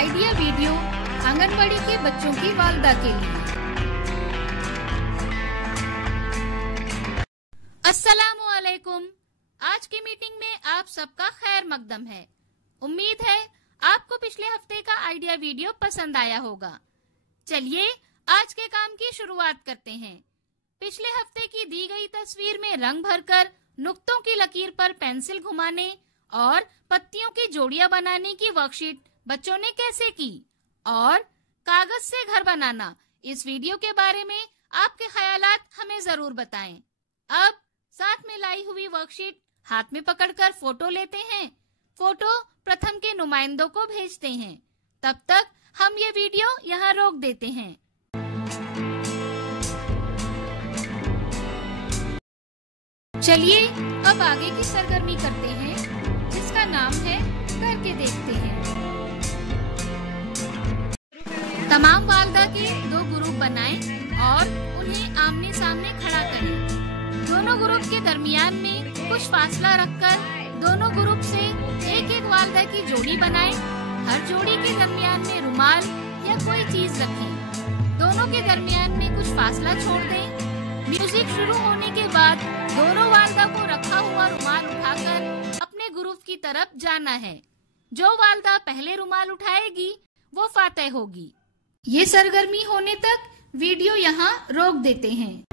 Idea video anganwadi के बच्चों की वालदा के लिए। अस्सलामु अलैकुम। आज की मीटिंग में आप सबका खैर मकदम है। उम्मीद है आपको पिछले हफ्ते का आइडिया वीडियो पसंद आया होगा। चलिए आज के काम की शुरुआत करते हैं। पिछले हफ्ते की दी गई तस्वीर में रंग भरकर नुक्तों की लकीर पर पेंसिल घुमाने और पत्तियों की जोड़ियां बनाने की वर्कशीट बच्चों ने कैसे की और कागज से घर बनाना, इस वीडियो के बारे में आपके ख्यालात हमें जरूर बताएं। अब साथ में लाई हुई वर्कशीट हाथ में पकड़कर फोटो लेते हैं। फोटो प्रथम के नुमाइंदों को भेजते हैं। तब तक हम ये वीडियो यहाँ रोक देते हैं। चलिए अब आगे की सरगर्मी करते हैं, जिसका नाम है करके देखते हैं। तमाम वालदा के 2 ग्रुप बनाएं और उन्हें आमने सामने खड़ा करें। दोनों ग्रुप के दरमियान में कुछ फासला रखकर दोनों ग्रुप से एक एक वालदा की जोड़ी बनाएं। हर जोड़ी के दरमियान में रुमाल या कोई चीज रखें। दोनों के दरमियान में कुछ फासला छोड़ दें। म्यूजिक शुरू होने के बाद दोनों वालदा को रखा हुआ रुमाल उठाकर अपने ग्रुप की तरफ जाना है। जो वालदा पहले रुमाल उठाएगी वो फातेह होगी। ये सरगर्मी होने तक वीडियो यहाँ रोक देते हैं।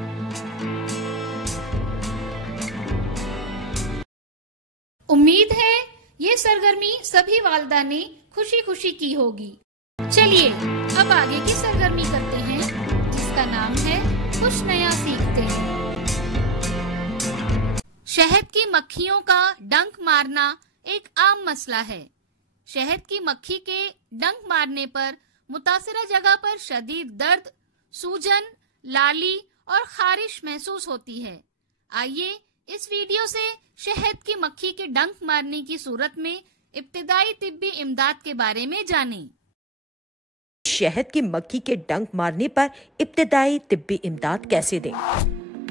उम्मीद है ये सरगर्मी सभी वालदा ने खुशी खुशी की होगी। चलिए अब आगे की सरगर्मी करते हैं, जिसका नाम है कुछ नया सीखते हैं। शहद की मक्खियों का डंक मारना एक आम मसला है। शहद की मक्खी के डंक मारने पर मुतासिरा जगह पर शदीद दर्द, सूजन, लाली और खारिश महसूस होती है। आइए इस वीडियो से शहद की मक्खी के डंक मारने की सूरत में इब्तिदाई तिब्बी इमदाद के बारे में जानें। शहद की मक्खी के डंक मारने पर इब्तिदाई तिब्बी इमदाद कैसे दें?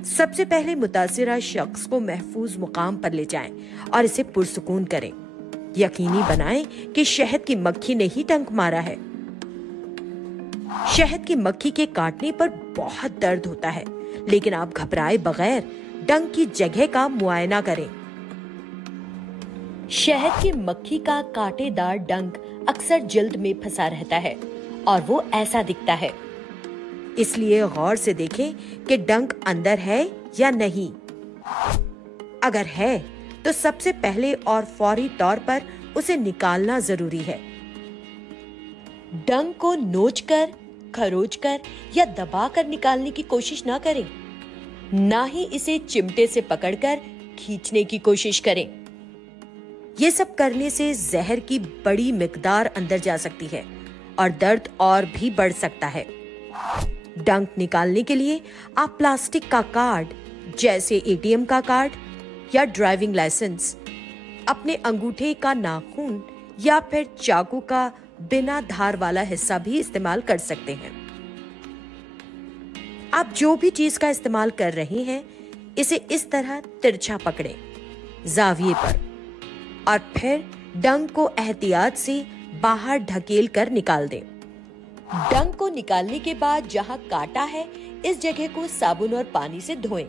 सबसे पहले मुतासिरा शख्स को महफूज मुकाम पर ले जाएं और इसे पुरसुकून करें। यकीनी बनाएं कि शहद की मक्खी ने ही डंक मारा है। शहद की मक्खी के काटने पर बहुत दर्द होता है, लेकिन आप घबराए बगैर डंक की जगह का मुआयना करें। शहद की मक्खी का कांटेदार डंक अक्सर जल्द में फंसा रहता है और वो ऐसा दिखता है। इसलिए गौर से देखें कि डंक अंदर है या नहीं। अगर है तो सबसे पहले और फौरी तौर पर उसे निकालना जरूरी है। डंक को नोचकर, खरोचकर या दबाकर निकालने की कोशिश ना करें। ना ही इसे चिमटे से पकड़कर खींचने की कोशिश करें। ये सब करने से जहर की बड़ी मिकदार अंदर जा सकती है और दर्द और भी बढ़ सकता है। डंक निकालने के लिए आप प्लास्टिक का कार्ड, जैसे एटीएम का कार्ड या ड्राइविंग लाइसेंस, अपने अंगूठे का नाखून या फिर चाकू का बिना धार वाला हिस्सा भी इस्तेमाल कर सकते हैं। आप जो भी चीज का इस्तेमाल कर रहे हैं, इसे इस तरह तिरछा पकड़ें, जाविये पर, और फिर डंक को एहतियात से बाहर ढकेल कर निकाल दें। डंक को निकालने के बाद जहां काटा है, इस जगह को साबुन और पानी से धोएं।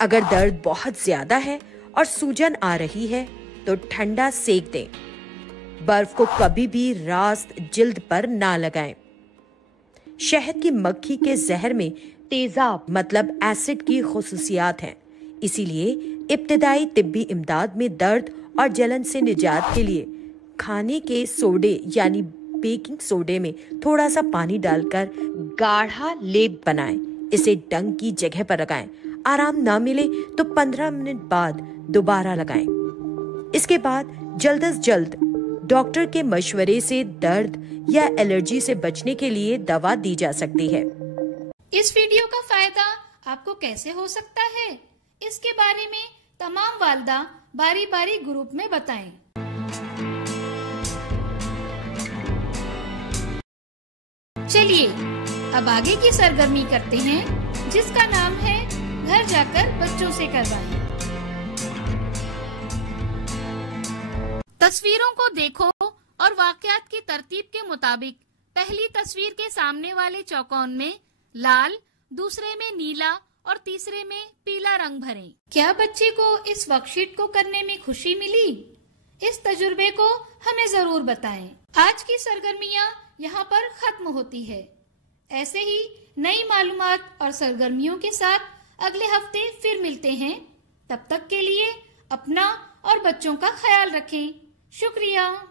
अगर दर्द बहुत ज्यादा है और सूजन आ रही है तो ठंडा सेक दें। बर्फ को कभी भी रास्त जिल्द पर ना लगाएं। शहद की मक्खी के जहर में तेजाब मतलब एसिड की खुसूसियात हैं। इसीलिए इब्तिदाई तिब्बी इमदाद में दर्द और जलन से निजात के लिए खाने के सोडे यानी बेकिंग सोडे में थोड़ा सा पानी डालकर गाढ़ा लेप बनाएं। इसे डंक की जगह पर लगाएं। आराम ना मिले तो 15 मिनट बाद दोबारा लगाएं। इसके बाद जल्द अज जल्द डॉक्टर के मशवरे से दर्द या एलर्जी से बचने के लिए दवा दी जा सकती है। इस वीडियो का फायदा आपको कैसे हो सकता है, इसके बारे में तमाम वालदा बारी बारी ग्रुप में बताएं। चलिए अब आगे की सरगर्मी करते हैं, जिसका नाम है घर जाकर बच्चों से करवाएं। तस्वीरों को देखो और वाकयात की तरतीब के मुताबिक पहली तस्वीर के सामने वाले चौकोन में लाल, दूसरे में नीला और तीसरे में पीला रंग भरें। क्या बच्चे को इस वर्कशीट को करने में खुशी मिली? इस तजुर्बे को हमें जरूर बताएं। आज की सरगर्मियां यहाँ पर खत्म होती है। ऐसे ही नई मालूमात और सरगर्मियों के साथ अगले हफ्ते फिर मिलते हैं। तब तक के लिए अपना और बच्चों का ख्याल रखें। शुक्रिया।